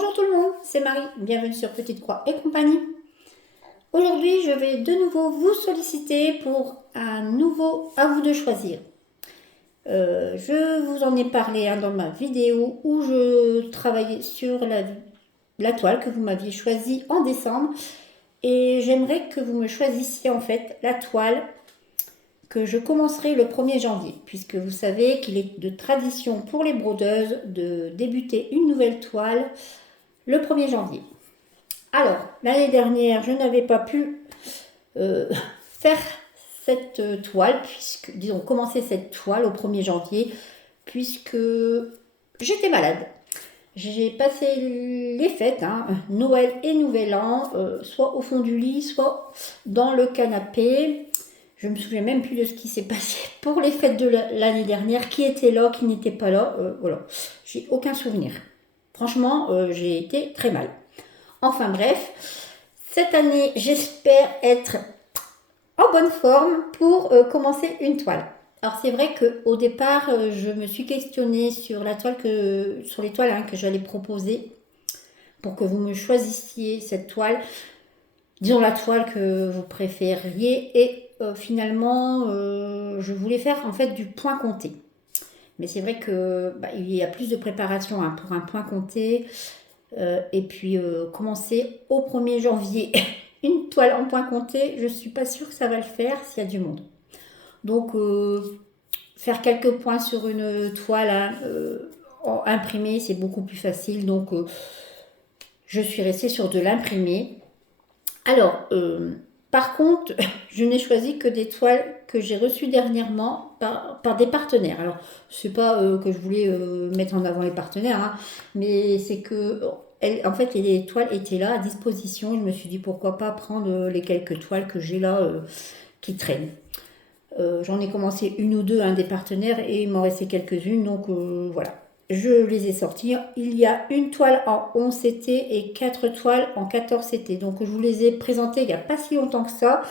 Bonjour tout le monde, c'est Marie, bienvenue sur Petite Croix et compagnie. Aujourd'hui, je vais de nouveau vous solliciter pour un nouveau à vous de choisir. Je vous en ai parlé dans ma vidéo où je travaillais sur la toile que vous m'aviez choisie en décembre. Et j'aimerais que vous me choisissiez en fait la toile que je commencerai le 1er janvier, puisque vous savez qu'il est de tradition pour les brodeuses de débuter une nouvelle toile le 1er janvier. Alors, l'année dernière, je n'avais pas pu faire cette toile, commencer cette toile au 1er janvier, puisque j'étais malade. J'ai passé les fêtes, Noël et Nouvel An, soit au fond du lit, soit dans le canapé. Je ne me souviens même plus de ce qui s'est passé pour les fêtes de l'année dernière, qui était là, qui n'était pas là. Voilà, j'ai aucun souvenir. Franchement, j'ai été très mal. Enfin bref, cette année, j'espère être en bonne forme pour commencer une toile. Alors c'est vrai qu'au départ, je me suis questionnée sur les toiles que j'allais proposer pour que vous me choisissiez cette toile. Disons la toile que vous préfériez et finalement, je voulais faire en fait du point compté. Mais c'est vrai que il y a plus de préparation pour un point compté. Et puis commencer au 1er janvier une toile en point compté, je ne suis pas sûre que ça va le faire s'il y a du monde. Donc faire quelques points sur une toile imprimée, c'est beaucoup plus facile. Donc je suis restée sur de l'imprimé. Alors, par contre, je n'ai choisi que des toiles que j'ai reçues dernièrement par des partenaires. Alors, c'est pas que je voulais mettre en avant les partenaires, mais c'est que, en fait, les toiles étaient là à disposition. Je me suis dit pourquoi pas prendre les quelques toiles que j'ai là qui traînent. J'en ai commencé une ou deux des partenaires et il m'en restait quelques-unes, donc voilà. Je les ai sortis. Il y a une toile en 11 CT et 4 toiles en 14 CT. Donc je vous les ai présentées il n'y a pas si longtemps que ça.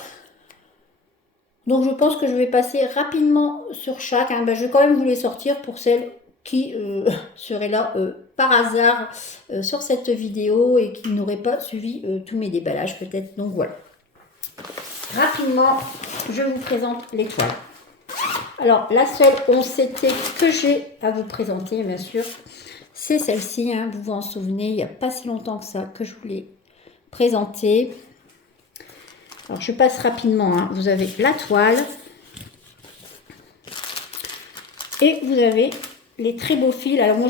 Donc je pense que je vais passer rapidement sur chaque. Je vais quand même vous les sortir pour celles qui seraient là par hasard sur cette vidéo et qui n'auraient pas suivi tous mes déballages peut-être. Donc voilà. Rapidement, je vous présente les toiles. Alors, la seule 11 CT que j'ai à vous présenter, bien sûr, c'est celle-ci. Vous vous en souvenez, il n'y a pas si longtemps que ça que je vous l'ai présentée. Alors, je passe rapidement. Vous avez la toile. Et vous avez les très beaux fils. Alors, moi,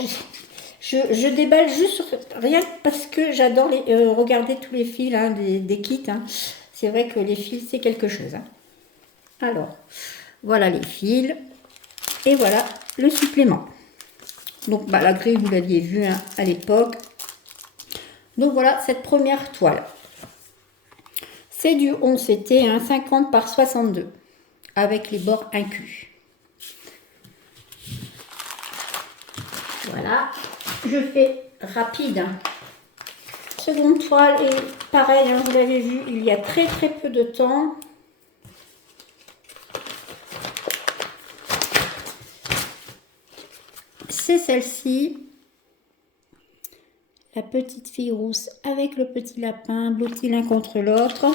je déballe juste rien parce que j'adore regarder tous les fils des kits. C'est vrai que les fils, c'est quelque chose. Alors, voilà les fils. Et voilà le supplément. Donc la grille, vous l'aviez vu à l'époque. Donc voilà cette première toile. C'est du 11 CT, 50 par 62, avec les bords inclus. Voilà, je fais rapide. Seconde toile, et pareil, vous l'avez vu, il y a très peu de temps. C'est celle-ci, la petite fille rousse avec le petit lapin blottis l'un contre l'autre,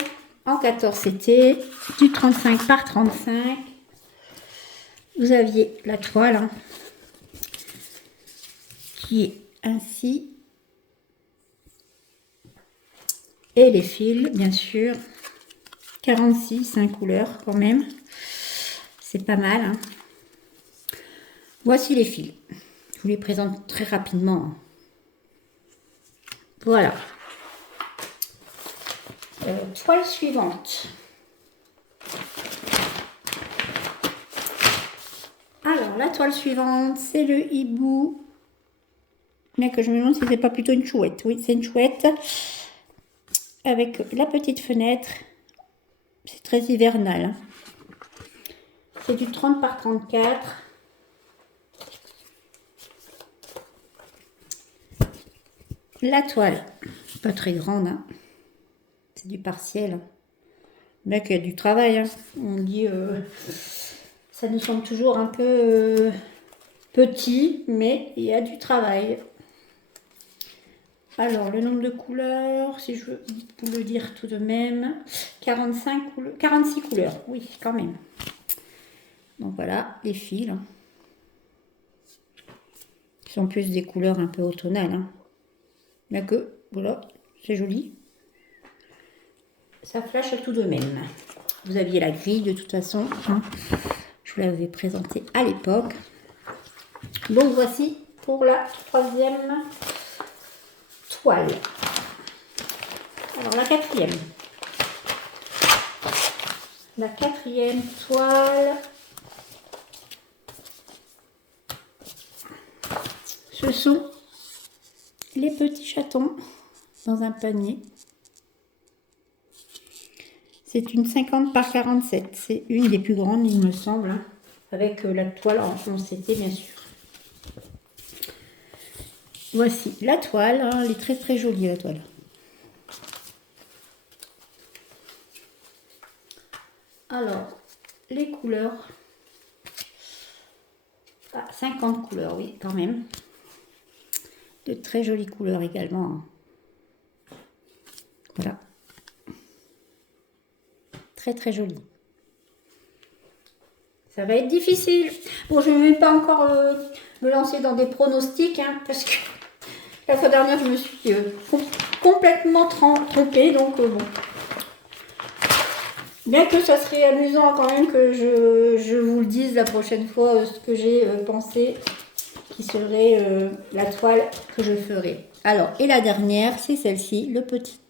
en 14 CT, du 35 par 35. Vous aviez la toile qui est ainsi, et les fils, bien sûr, 46, couleurs quand même, c'est pas mal. Voici les fils, je vous les présente très rapidement. Voilà. Toile suivante. Alors, la toile suivante, c'est le hibou. Mais que je me demande si c'est pas plutôt une chouette. Oui, c'est une chouette. Avec la petite fenêtre. C'est très hivernal. C'est du 30 par 34. La toile, pas très grande. C'est du partiel. Mais qu'il y a du travail. On dit... ça nous semble toujours un peu petit, mais il y a du travail. Alors, le nombre de couleurs, si je veux vous le dire tout de même, 46 couleurs, oui, quand même. Donc voilà, les fils. Qui sont plus des couleurs un peu automnales. Hein. Bien que, voilà, c'est joli. Ça flash tout de même. Vous aviez la grille de toute façon. Hein. Je vous l'avais présentée à l'époque. Donc voici pour la troisième toile. Alors la quatrième. La quatrième toile. Ce sont les petits chatons dans un panier. C'est une 50 par 47. C'est une des plus grandes, il me semble, hein, avec la toile en CT, bien sûr. Voici la toile. Hein, elle est très très jolie, la toile. Alors, les couleurs. Ah, 50 couleurs, oui, quand même. De très jolies couleurs également. Hein. Voilà. Très très joli. Ça va être difficile. Bon, je ne vais pas encore me lancer dans des pronostics, hein, parce que la fois dernière, je me suis complètement trompée, donc bon. Bien que ça serait amusant quand même que je vous le dise la prochaine fois, ce que j'ai pensé, qui serait la toile que je ferai. Alors, et la dernière, c'est celle-ci, le petit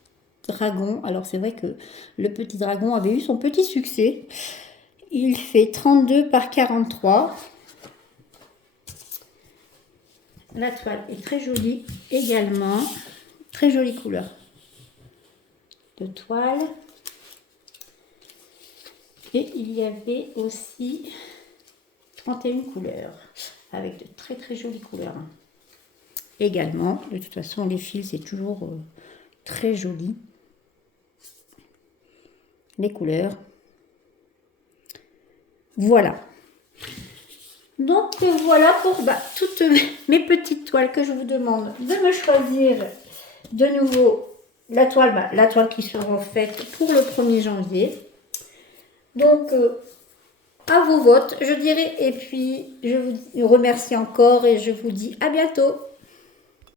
dragon. Alors, c'est vrai que le petit dragon avait eu son petit succès. Il fait 32 par 43. La toile est très jolie également. Très jolie couleur de toile. Et il y avait aussi 31 couleurs. Avec de très très jolies couleurs. Également, de toute façon, les fils, c'est toujours très joli. Les couleurs. Voilà. Donc voilà pour toutes mes petites toiles que je vous demande de me choisir de nouveau la toile qui sera faite pour le 1er janvier. Donc à vos votes, je dirais, et puis je vous remercie encore et je vous dis à bientôt.